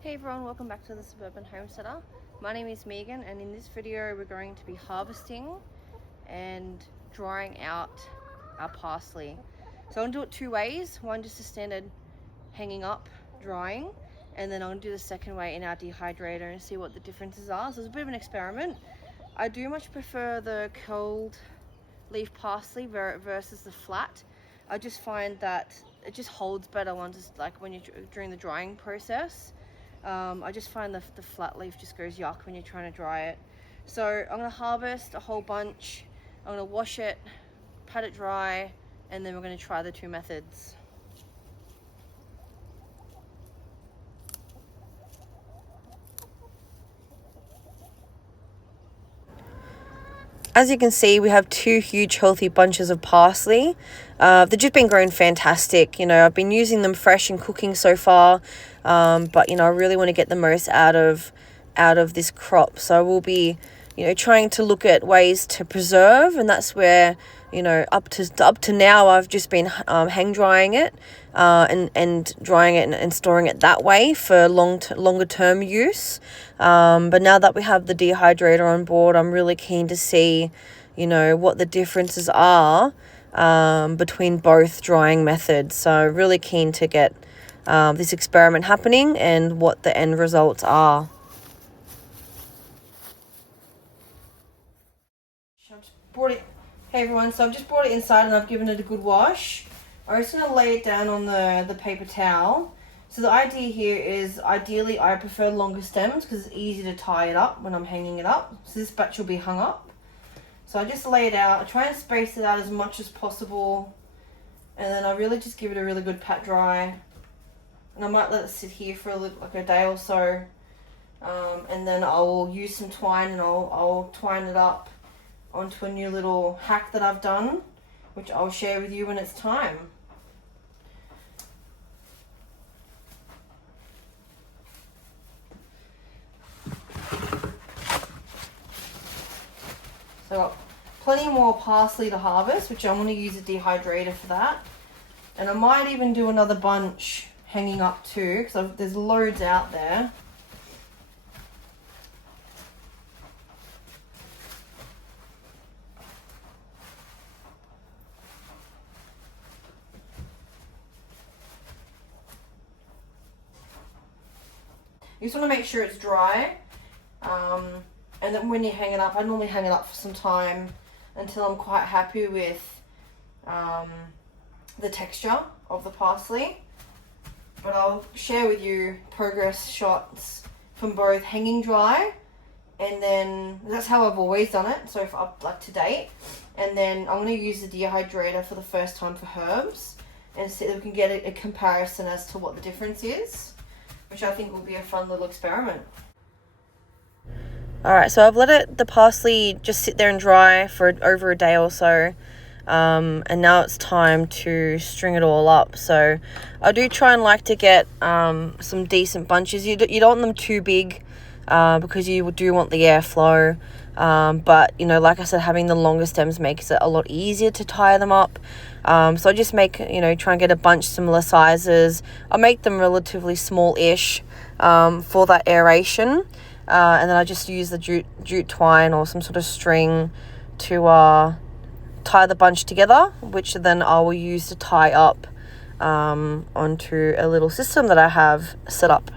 Hey everyone, welcome back to the Suburban Homesteader. My name is Megan, and in this video we're going to be harvesting and drying out our parsley. So I'm going to do it two ways. One, just a standard hanging up drying, and then I'm going to do the second way in our dehydrator and see what the differences are. So it's a bit of an experiment. I do much prefer the cold leaf parsley versus the flat. I just find that it just holds better once, like when you're during the drying process. I just find the flat leaf just goes yuck when you're trying to dry it. So I'm going to harvest a whole bunch. I'm going to wash it, pat it dry, and then we're going to try the two methods. As you can see, we have two huge healthy bunches of parsley. They've just been growing fantastic. I've been using them fresh and cooking so far, but I really want to get the most out of this crop. So we'll be trying to look at ways to preserve, and that's where up to now I've just been hang drying it and drying it and storing it that way for longer term use. But now that we have the dehydrator on board, I'm really keen to see what the differences are between both drying methods. So really keen to get this experiment happening and what the end results are. Hey everyone, so I've just brought it inside and I've given it a good wash. I'm just going to lay it down on the paper towel. So the idea here is, ideally I prefer longer stems because it's easy to tie it up when I'm hanging it up. So this batch will be hung up. So I just lay it out, I try and space it out as much as possible, and then I really just give it a really good pat dry. And I might let it sit here for like a day or so, and then I'll use some twine and I'll twine it up onto a new little hack that I've done, which I'll share with you when it's time. So I've got plenty more parsley to harvest, which I'm going to use a dehydrator for that. And I might even do another bunch hanging up too, because there's loads out there. You just want to make sure it's dry, and then when you hang it up, I normally hang it up for some time until I'm quite happy with the texture of the parsley. But I'll share with you progress shots from both hanging dry, and then that's how I've always done it so far, like to date. And then I'm going to use the dehydrator for the first time for herbs and see if we can get a comparison as to what the difference is, which I think will be a fun little experiment. Alright, so I've let the parsley just sit there and dry for over a day or so, and now it's time to string it all up. So I do try and like to get some decent bunches. You don't want them too big because you do want the airflow, but like I said, having the longer stems makes it a lot easier to tie them up. So I just try and get a bunch similar sizes. I make them relatively small-ish for that aeration, and then I just use the jute twine or some sort of string to tie the bunch together, which then I will use to tie up onto a little system that I have set up.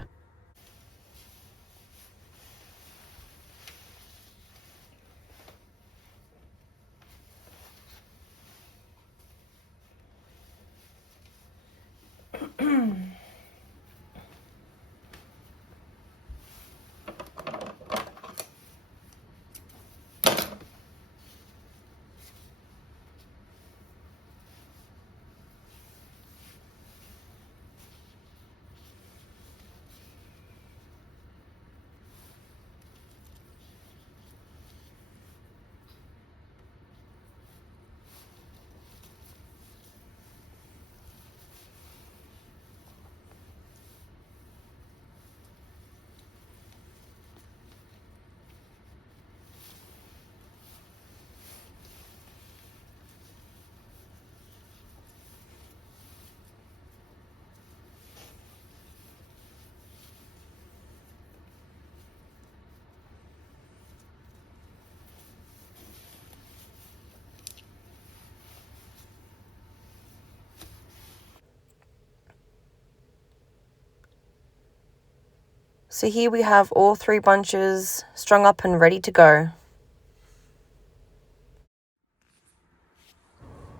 So here we have all 3 bunches strung up and ready to go.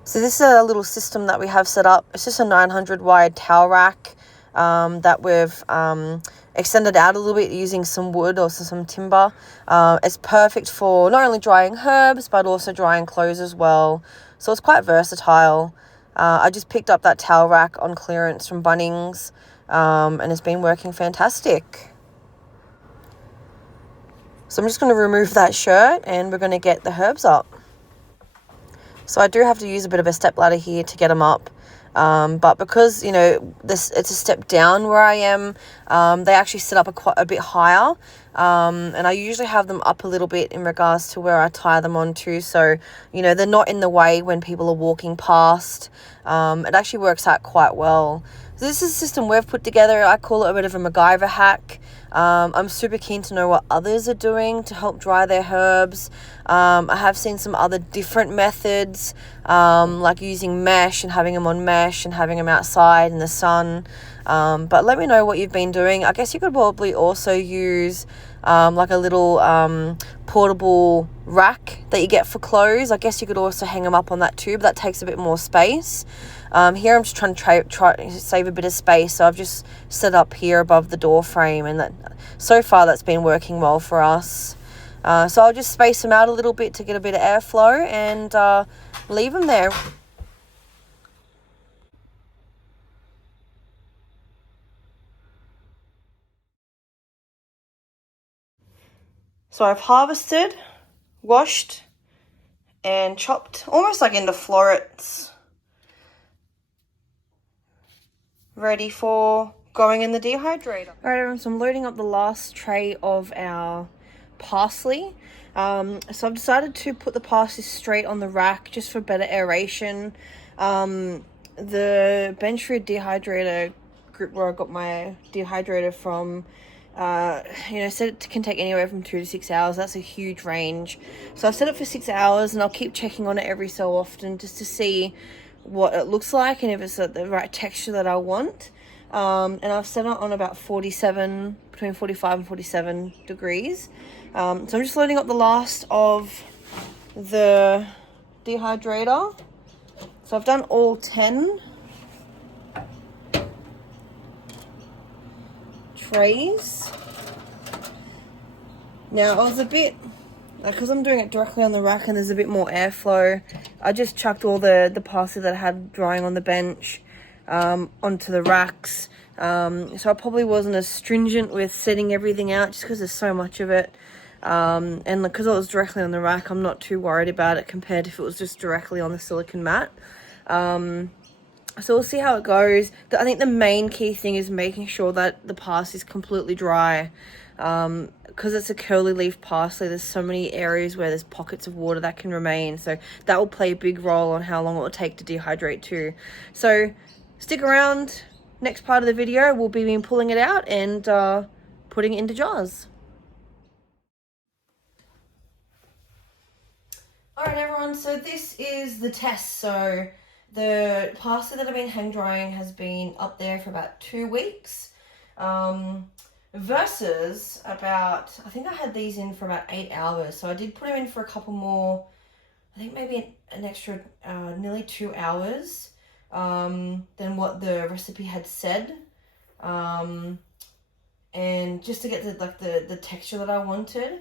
So this is a little system that we have set up. It's just a 900 wide towel rack that we've extended out a little bit using some wood or some timber. It's perfect for not only drying herbs but also drying clothes as well. So it's quite versatile. I just picked up that towel rack on clearance from Bunnings and it's been working fantastic. So I'm just going to remove that shirt and we're going to get the herbs up. So I do have to use a bit of a step ladder here to get them up. But because, you know, it's a step down where I am, they actually sit up a bit higher. And I usually have them up a little bit in regards to where I tie them onto. So, you know, they're not in the way when people are walking past. It actually works out quite well. So this is a system we've put together. I call it a bit of a MacGyver hack. I'm super keen to know what others are doing to help dry their herbs. I have seen some other different methods, like using mesh and having them on mesh and having them outside in the sun. But let me know what you've been doing. I guess you could probably also use like a little portable rack that you get for clothes. I guess you could also hang them up on that too, but that takes a bit more space. Here I'm just trying to try to save a bit of space, so I've just set up here above the door frame, and that so far that's been working well for us. So I'll just space them out a little bit to get a bit of airflow and leave them there. So I've harvested, washed and chopped almost like into florets, ready for going in the dehydrator. All right, everyone, so I'm loading up the last tray of our parsley. So I've decided to put the parsley straight on the rack just for better aeration. The Benchford dehydrator group where I got my dehydrator from, you know, said it can take anywhere from 2 to 6 hours. That's a huge range. So I've set it for 6 hours and I'll keep checking on it every so often just to see what it looks like and if it's the right texture that I want. And I've set it on about 47, between 45 and 47 degrees. So I'm just loading up the last of the dehydrator. So I've done all 10 trays. Now I was a bit, because I'm doing it directly on the rack and there's a bit more airflow, I just chucked all the parsley that I had drying on the bench onto the racks. So I probably wasn't as stringent with setting everything out just because there's so much of it. And because it was directly on the rack, I'm not too worried about it compared to if it was just directly on the silicone mat. So we'll see how it goes. I think the main key thing is making sure that the parsley is completely dry. Because it's a curly leaf parsley, there's so many areas where there's pockets of water that can remain. So that will play a big role on how long it will take to dehydrate too. So stick around. Next part of the video, we'll be pulling it out and putting it into jars. Alright everyone, so this is the test. So the parsley that I've been hang drying has been up there for about 2 weeks. Versus about, I think I had these in for about 8 hours. So I did put them in for a couple more, I think maybe an extra nearly 2 hours than what the recipe had said. And just to get the texture that I wanted.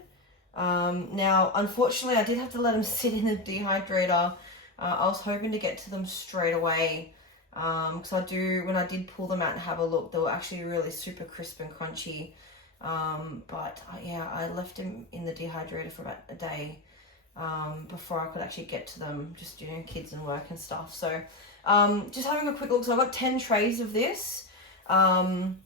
Now, unfortunately, I did have to let them sit in the dehydrator. I was hoping to get to them straight away. Because when I did pull them out and have a look, they were actually really super crisp and crunchy. But yeah, I left them in the dehydrator for about a day before I could actually get to them, just doing kids and work and stuff. So just having a quick look. So I've got 10 trays of this and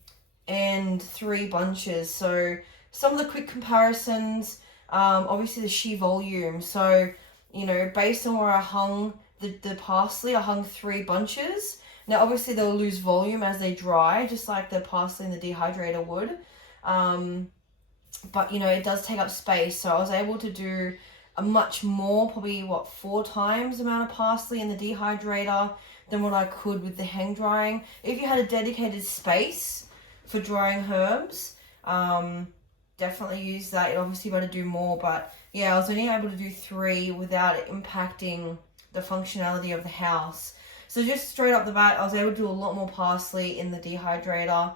3 bunches. So some of the quick comparisons, obviously the sheer volume. So, you know, based on where I hung the parsley, I hung 3 bunches. Now obviously they'll lose volume as they dry, just like the parsley in the dehydrator would. But you know, it does take up space, so I was able to do a much more, probably 4 times the amount of parsley in the dehydrator than what I could with the hang drying. If you had a dedicated space for drying herbs, Definitely use that. You obviously got to do more, but yeah, I was only able to do 3 without it impacting the functionality of the house. So just straight up the bat, I was able to do a lot more parsley in the dehydrator.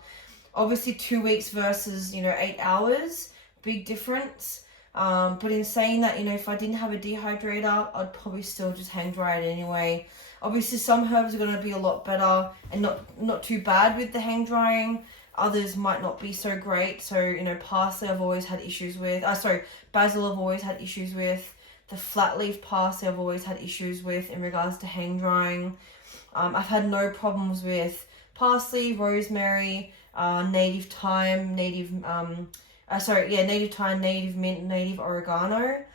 Obviously 2 weeks versus, 8 hours, big difference. But in saying that, if I didn't have a dehydrator, I'd probably still just hang dry it anyway. Obviously some herbs are going to be a lot better and not too bad with the hang drying. Others might not be so great. So, parsley I've always had issues with. Basil I've always had issues with. The flat leaf parsley I've always had issues with in regards to hang drying. I've had no problems with parsley, rosemary, native thyme, native thyme, native mint, native oregano.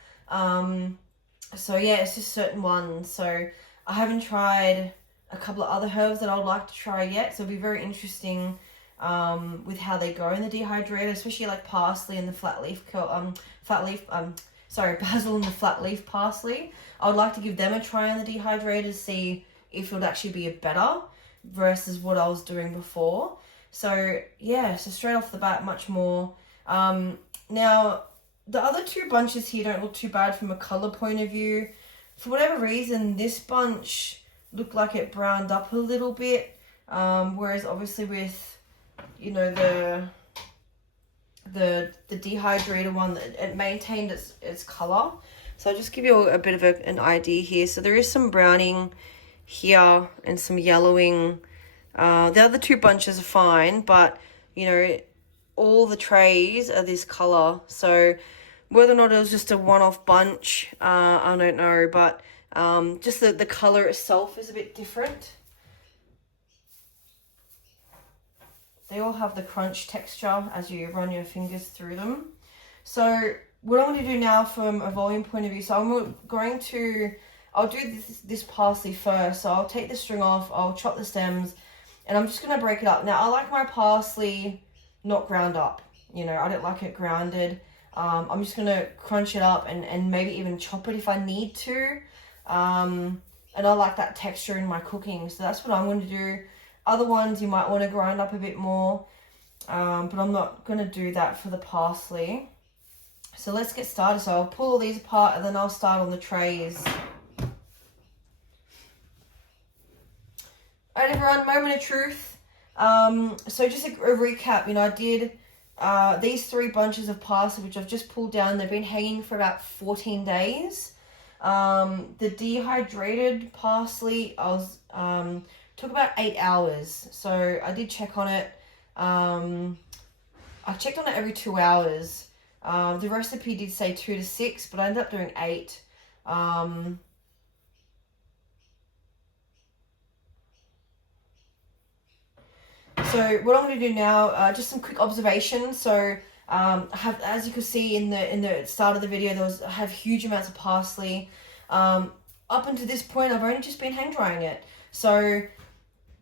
So yeah, it's just certain ones. So I haven't tried a couple of other herbs that I would like to try yet. So it'll be very interesting with how they go in the dehydrator, especially like parsley and the basil and the flat leaf parsley. I would like to give them a try on the dehydrator to see if it would actually be a better versus what I was doing before. So yeah, so straight off the bat, much more. Now the other 2 bunches here don't look too bad from a color point of view. For whatever reason, this bunch looked like it browned up a little bit, whereas obviously with the dehydrator one, it maintained its color. So I'll just give you a bit of an idea here. So there is some browning here and some yellowing. The other 2 bunches are fine, but all the trays are this color. So whether or not it was just a one-off bunch, I don't know, but just the color itself is a bit different. They all have the crunch texture as you run your fingers through them. So what I'm going to do now from a volume point of view, so I'll do this parsley first. So I'll take the string off, I'll chop the stems, and I'm just going to break it up. Now I like my parsley not ground up. I don't like it grounded. I'm just going to crunch it up and maybe even chop it if I need to. And I like that texture in my cooking. So that's what I'm going to do. Other ones you might want to grind up a bit more, but I'm not going to do that for the parsley. So let's get started. So I'll pull all these apart and then I'll start on the trays. Alright everyone, moment of truth. So just a recap, I did these 3 bunches of parsley which I've just pulled down. They've been hanging for about 14 days. The dehydrated parsley took about 8 hours. So I did check on it. I checked on it every 2 hours. The recipe did say 2 to 6, but I ended up doing 8. So what I'm going to do now, just some quick observations. So I have, as you can see in the start of the video, I have huge amounts of parsley. Up until this point, I've only just been hang drying it. So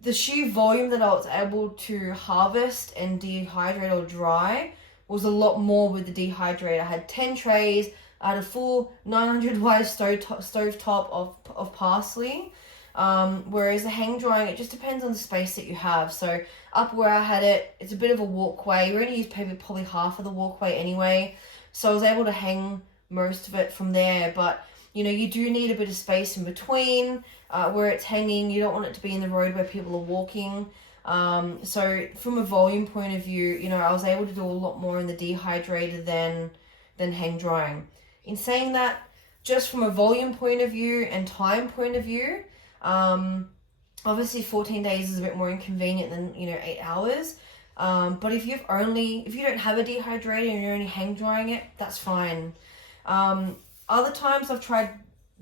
the sheer volume that I was able to harvest and dehydrate or dry was a lot more with the dehydrator. I had 10 trays. I had a full 900 watt stovetop of parsley. Whereas the hang drying, it just depends on the space that you have. So up where I had it, it's a bit of a walkway. We're going to use probably half of the walkway anyway. So I was able to hang most of it from there. But, you do need a bit of space in between where it's hanging. You don't want it to be in the road where people are walking. So from a volume point of view, I was able to do a lot more in the dehydrator than hang drying. In saying that, just from a volume point of view and time point of view, obviously 14 days is a bit more inconvenient than 8 hours, but if you don't have a dehydrator and you're only hang drying it, that's fine. Other times I've tried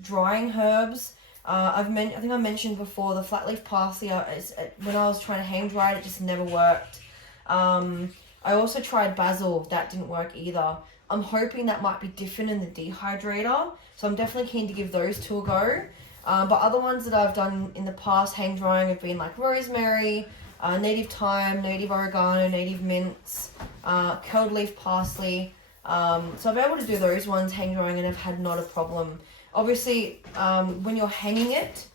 drying herbs. I think I mentioned before the flat leaf parsley. When I was trying to hang dry it just never worked. I also tried basil. That didn't work either. I'm hoping that might be different in the dehydrator, so I'm definitely keen to give those 2 a go. But other ones that I've done in the past hang drying have been like rosemary, native thyme, native oregano, native mints, curled leaf parsley. So I've been able to do those ones hang drying and I've had not a problem. Obviously, when you're hanging it,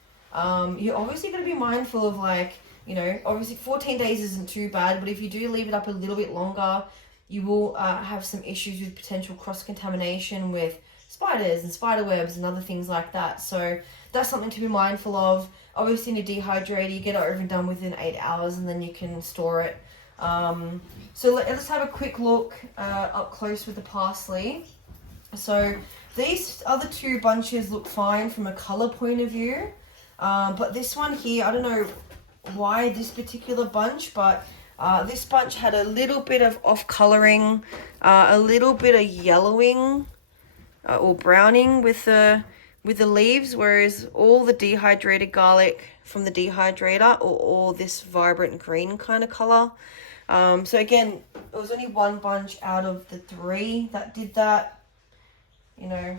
you're obviously going to be mindful of obviously 14 days isn't too bad, but if you do leave it up a little bit longer, you will have some issues with potential cross-contamination with spiders and spider webs and other things like that. So that's something to be mindful of. Obviously in a dehydrator, you get it over and done within 8 hours and then you can store it. So let's have a quick look up close with the parsley. So these other two bunches look fine from a colour point of view. But this one here, I don't know why this particular bunch, but this bunch had a little bit of off colouring, a little bit of yellowing or browning with the leaves, whereas all the dehydrated garlic from the dehydrator or all this vibrant green kind of colour. So again, it was only one bunch out of the 3 that did that. You know,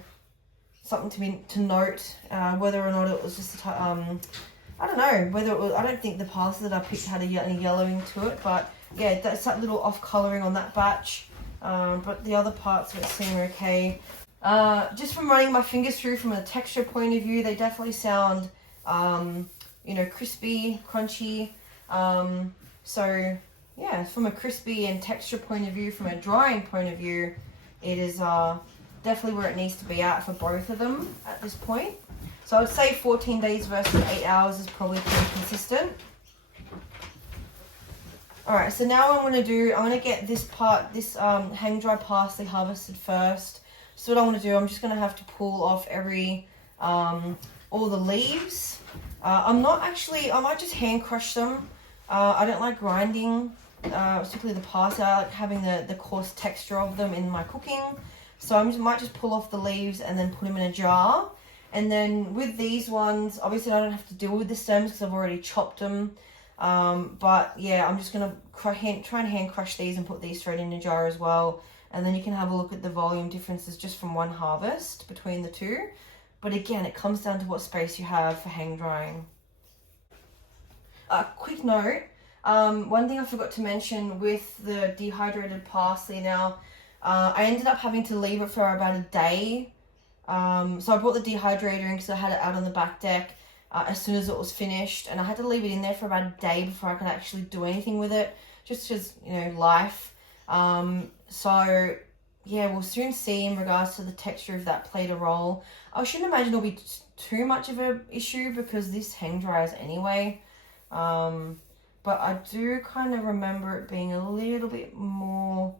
something to note, whether or not it was just I don't know whether it was. I don't think the parsley that I picked had any yellowing to it, but yeah, that's that little off colouring on that batch. But the other parts of it seem okay. Just from running my fingers through from a texture point of view, they definitely sound, you know, crispy, crunchy. So yeah, from a crispy and texture point of view, from a drying point of view, it is definitely where it needs to be at for both of them at this point. So I would say 14 days versus 8 hours is probably pretty consistent. Alright, so now what I'm going to do, I'm going to get this hang dry parsley harvested first. So what I want to do, I'm just going to have to pull off all the leaves. I might just hand crush them. I don't like grinding, particularly the parsley. I like having the coarse texture of them in my cooking. So I might just pull off the leaves and then put them in a jar. And then with these ones, obviously I don't have to deal with the stems because I've already chopped them. But yeah, I'm just going to try and hand crush these and put these straight in a jar as well. And then you can have a look at the volume differences just from one harvest between the two. But again, it comes down to what space you have for hang drying. Quick note, one thing I forgot to mention with the dehydrated parsley now, I ended up having to leave it for about a day. So I brought the dehydrator in because I had it out on the back deck as soon as it was finished. And I had to leave it in there for about a day before I could actually do anything with it. Just because, you know, life. So yeah, we'll soon see in regards to the texture if that played a role. I shouldn't imagine it'll be too much of an issue because this hang dries anyway. But I do kind of remember it being a little bit more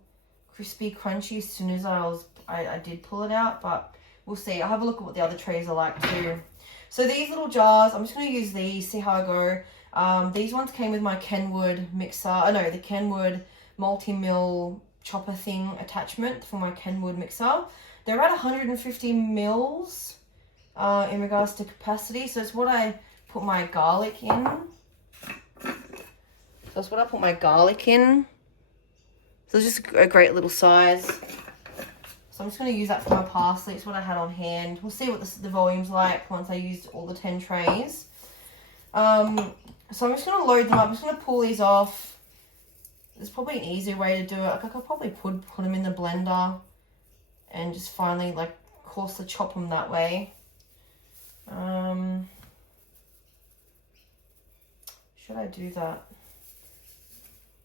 crispy, crunchy as soon as I did pull it out, but we'll see. I'll have a look at what the other trays are like too. So these little jars, I'm just going to use these, see how I go. These ones came with my Kenwood mixer. The Kenwood multi-mill chopper thing attachment for my Kenwood mixer. They're at 150 mils in regards to capacity. So it's what I put my garlic in. So it's just a great little size. So I'm just going to use that for my parsley. It's what I had on hand. We'll see what the volume's like once I used all the 10 trays. So I'm just going to load them up. I'm just going to pull these off. There's probably an easier way to do it. I could probably put them in the blender and just finally coarsely chop them that way. Should I do that?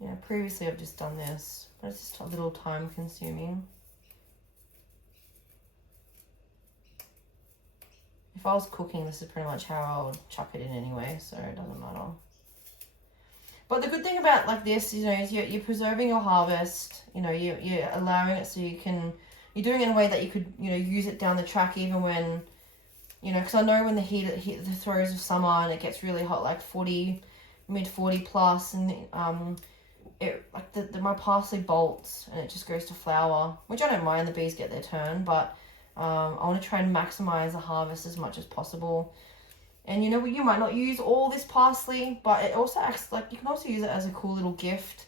Yeah, previously I've just done this, but it's just a little time consuming. If I was cooking, this is pretty much how I would chuck it in anyway, so it doesn't matter. But the good thing about this, is you're preserving your harvest. You're allowing it so you're doing it in a way that you could, use it down the track even when, because I know when the throes of summer and it gets really hot, like 40, mid 40 plus, and my parsley bolts and it just goes to flower, which I don't mind. The bees get their turn, but I want to try and maximize the harvest as much as possible. And you might not use all this parsley, but it also acts you can also use it as a cool little gift,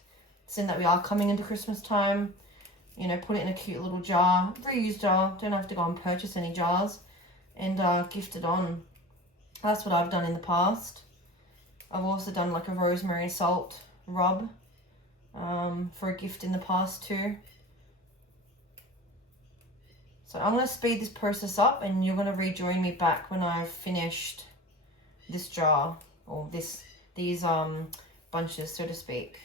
seeing that we are coming into Christmas time. Put it in a cute little jar, reused jar. Don't have to go and purchase any jars, and gift it on. That's what I've done in the past. I've also done a rosemary and salt rub for a gift in the past too. So I'm going to speed this process up, and you're going to rejoin me back when I've finished this jar, or these bunches, so to speak.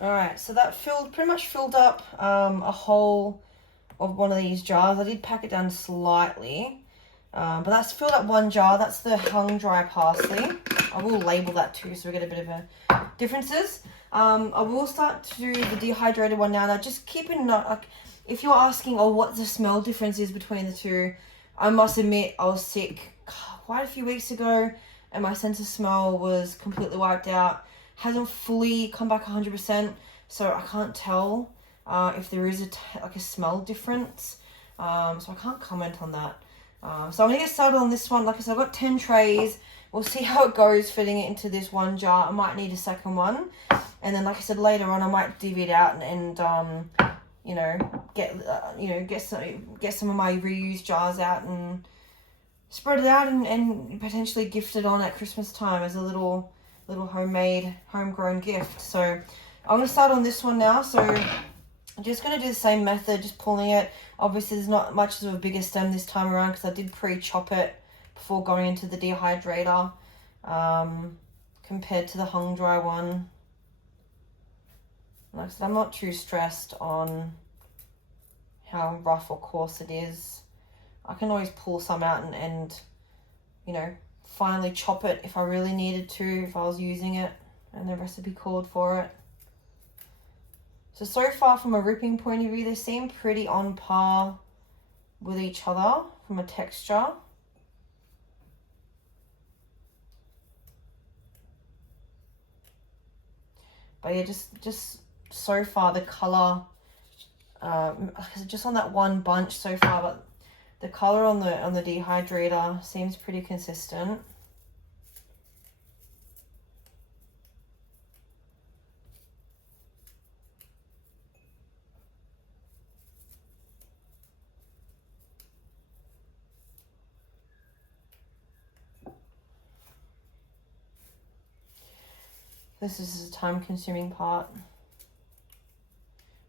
All right, so that pretty much filled up a whole of one of these jars. I did pack it down slightly, but that's filled up one jar. That's the hung dry parsley. I will label that too, so we get a bit of a differences. I will start to do the dehydrated one now. Now, just keep in note, like, if you're asking, oh, what the smell difference is between the two, I must admit I was sick quite a few weeks ago, and my sense of smell was completely wiped out. Hasn't fully come back 100%, so I can't tell if there is a smell difference. So I can't comment on that. So I'm gonna get started on this one. Like I said, I've got 10 trays. We'll see how it goes fitting it into this one jar. I might need a second one, and then, like I said, later on I might divvy it out and you know, get some of my reused jars out and spread it out and potentially gift it on at Christmas time as a little homemade, homegrown gift. So I'm going to start on this one now. So I'm just going to do the same method, just pulling it. Obviously, there's not much of a bigger stem this time around because I did pre-chop it before going into the dehydrator compared to the hung dry one. Like I said, I'm not too stressed on how rough or coarse it is. I can always pull some out and you know, finally chop it if I really needed to, if I was using it and the recipe called for it. So far from a ripping point of view, they seem pretty on par with each other from a texture. But yeah, just so far the colour, just on that one bunch so far, but the colour on the dehydrator seems pretty consistent. This is a time-consuming part.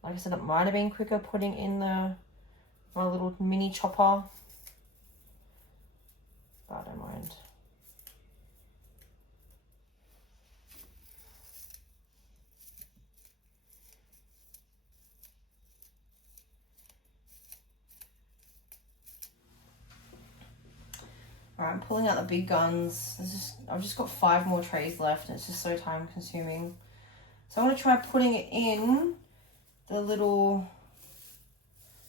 Like I said, it might have been quicker putting in my little mini chopper, but I don't mind. Alright, I'm pulling out the big guns. I've just got 5 more trays left and it's just so time consuming. So I'm going to try putting it in the little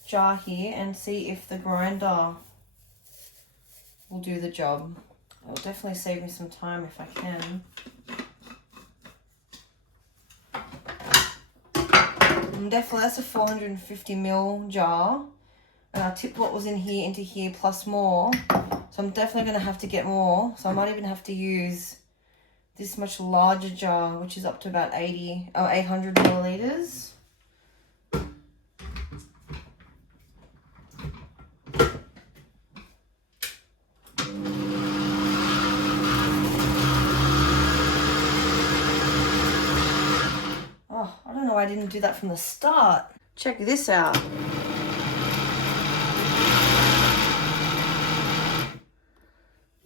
jar here and see if the grinder will do the job. It'll definitely save me some time if I can. That's a 450ml jar. And I tipped what was in here into here plus more. So I'm definitely going to have to get more. So I might even have to use this much larger jar, which is up to about 800 milliliters. Oh, I don't know why I didn't do that from the start. Check this out.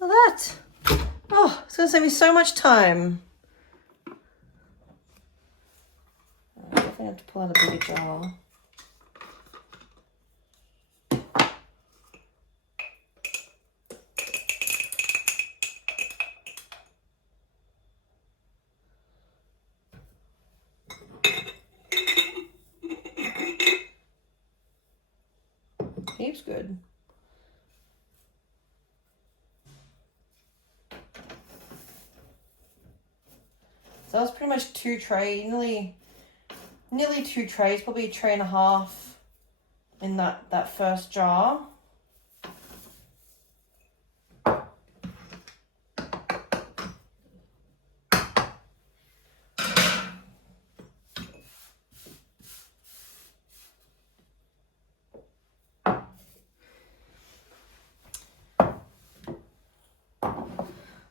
Look at that. Oh, it's going to save me so much time. I definitely have to pull out a bigger jar. Heaps good. So that was pretty much 2 trays, nearly 2 trays, probably a tray and a half in that first jar.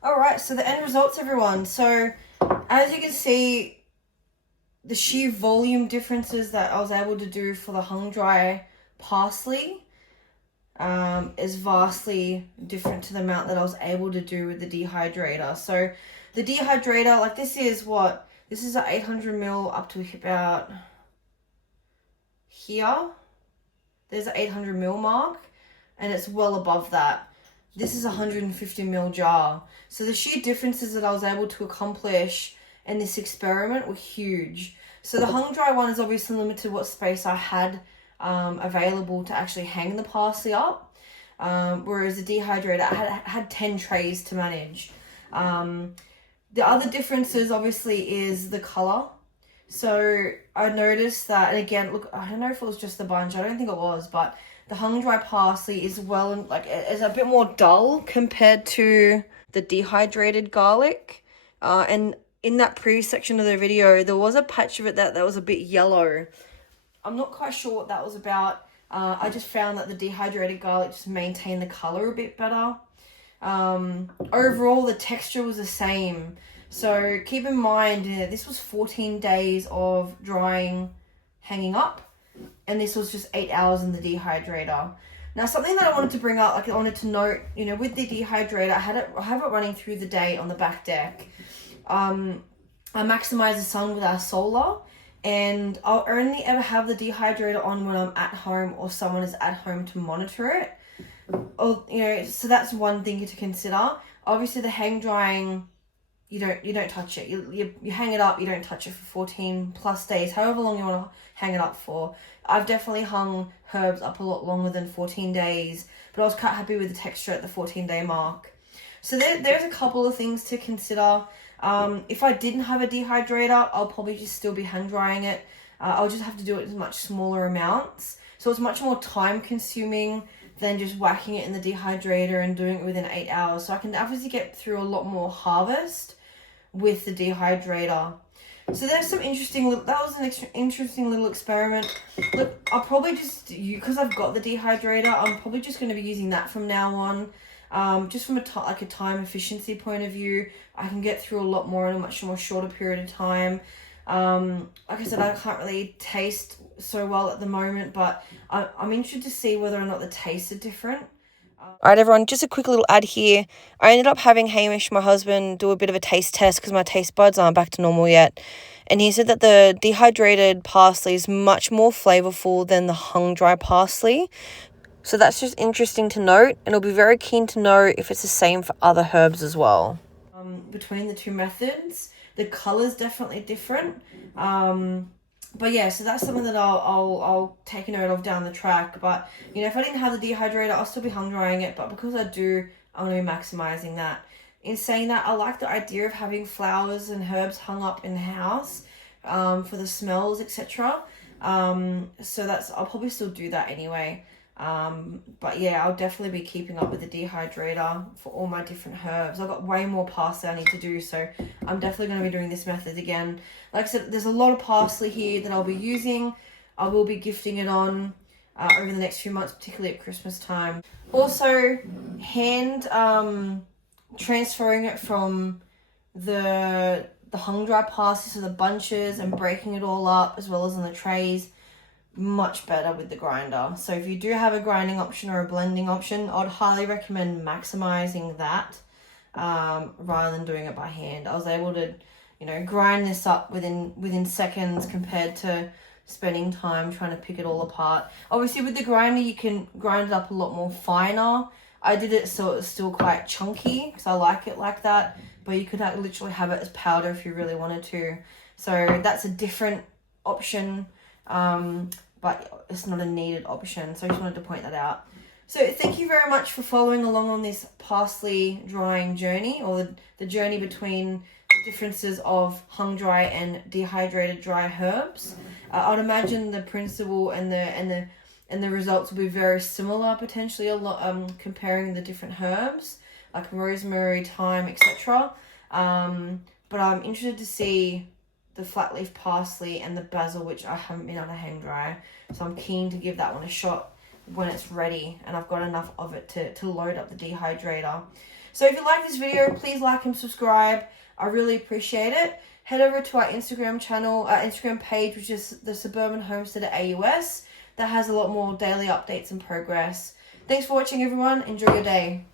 Alright, so the end results, everyone. So as you can see, the sheer volume differences that I was able to do for the hung dry parsley is vastly different to the amount that I was able to do with the dehydrator. So the dehydrator, like this is This is an 800 ml up to about here. There's an 800 ml mark, and it's well above that. This is a 150 ml jar. So the sheer differences that I was able to accomplish in this experiment were huge. So the hung dry one is obviously limited what space I had available to actually hang the parsley up. Whereas the dehydrator, I had 10 trays to manage. The other differences obviously is the color. So I noticed that, and again, look, I don't know if it was just the bunch, I don't think it was, but the hung dry parsley is is a bit more dull compared to the dehydrated garlic. And in that previous section of the video, there was a patch of it that was a bit yellow. I'm not quite sure what that was about. I just found that the dehydrated garlic just maintained the color a bit better. Overall, the texture was the same. So keep in mind, this was 14 days of drying, hanging up, and this was just 8 hours in the dehydrator. Now, something that I wanted to bring up, like I wanted to note, with the dehydrator, I have it running through the day on the back deck. I maximize the sun with our solar, and I'll only ever have the dehydrator on when I'm at home or someone is at home to monitor it. Or, so that's one thing to consider. Obviously, the hang drying, you don't touch it. You hang it up, you don't touch it for 14 plus days, however long you want to hang it up for. I've definitely hung herbs up a lot longer than 14 days, but I was quite happy with the texture at the 14-day mark. So there's a couple of things to consider. If I didn't have a dehydrator, I'll probably just still be hang drying it. I'll just have to do it in much smaller amounts. So it's much more time consuming than just whacking it in the dehydrator and doing it within 8 hours. So I can obviously get through a lot more harvest with the dehydrator. So there's some that was an interesting little experiment. Look, I'll probably because I've got the dehydrator, I'm probably just going to be using that from now on. Just from a time efficiency point of view, I can get through a lot more in a much more shorter period of time. Like I said, I can't really taste so well at the moment, but I'm interested to see whether or not the tastes are different. Alright everyone, just a quick little ad here. I ended up having Hamish, my husband, do a bit of a taste test because my taste buds aren't back to normal yet. And he said that the dehydrated parsley is much more flavourful than the hung dry parsley. So that's just interesting to note, and I'll be very keen to know if it's the same for other herbs as well. Between the two methods, the colour's definitely different. But yeah, so that's something that I'll take a note of down the track. But, if I didn't have the dehydrator, I'll still be hung drying it. But because I do, I'm going to be maximising that. In saying that, I like the idea of having flowers and herbs hung up in the house for the smells, etc. So I'll probably still do that anyway. But yeah, I'll definitely be keeping up with the dehydrator for all my different herbs. I've got way more parsley I need to do, so I'm definitely going to be doing this method again. Like I said, there's a lot of parsley here that I'll be using. I will be gifting it on over the next few months, particularly at Christmas time. Also, hand transferring it from the hung dry parsley, so the bunches, and breaking it all up as well as on the trays, much better with the grinder. So if you do have a grinding option or a blending option, I'd highly recommend maximizing that rather than doing it by hand. I was able to grind this up within seconds compared to spending time trying to pick it all apart. Obviously with the grinder you can grind it up a lot more finer. I did it so it was still quite chunky because I like it like that, but you could literally have it as powder if you really wanted to. So that's a different option, but it's not a needed option, so I just wanted to point that out. So thank you very much for following along on this parsley drying journey, or the journey between differences of hung dry and dehydrated dry herbs. I'd imagine the principle and the results will be very similar, potentially a lot comparing the different herbs like rosemary, thyme, etc. But I'm interested to see the flat leaf parsley and the basil, which I haven't been able to hang dry. So I'm keen to give that one a shot when it's ready and I've got enough of it to load up the dehydrator. So if you like this video, please like and subscribe. I really appreciate it. Head over to our Instagram channel, Instagram page, which is the Suburban Homesteader AUS. That has a lot more daily updates and progress. Thanks for watching, everyone. Enjoy your day.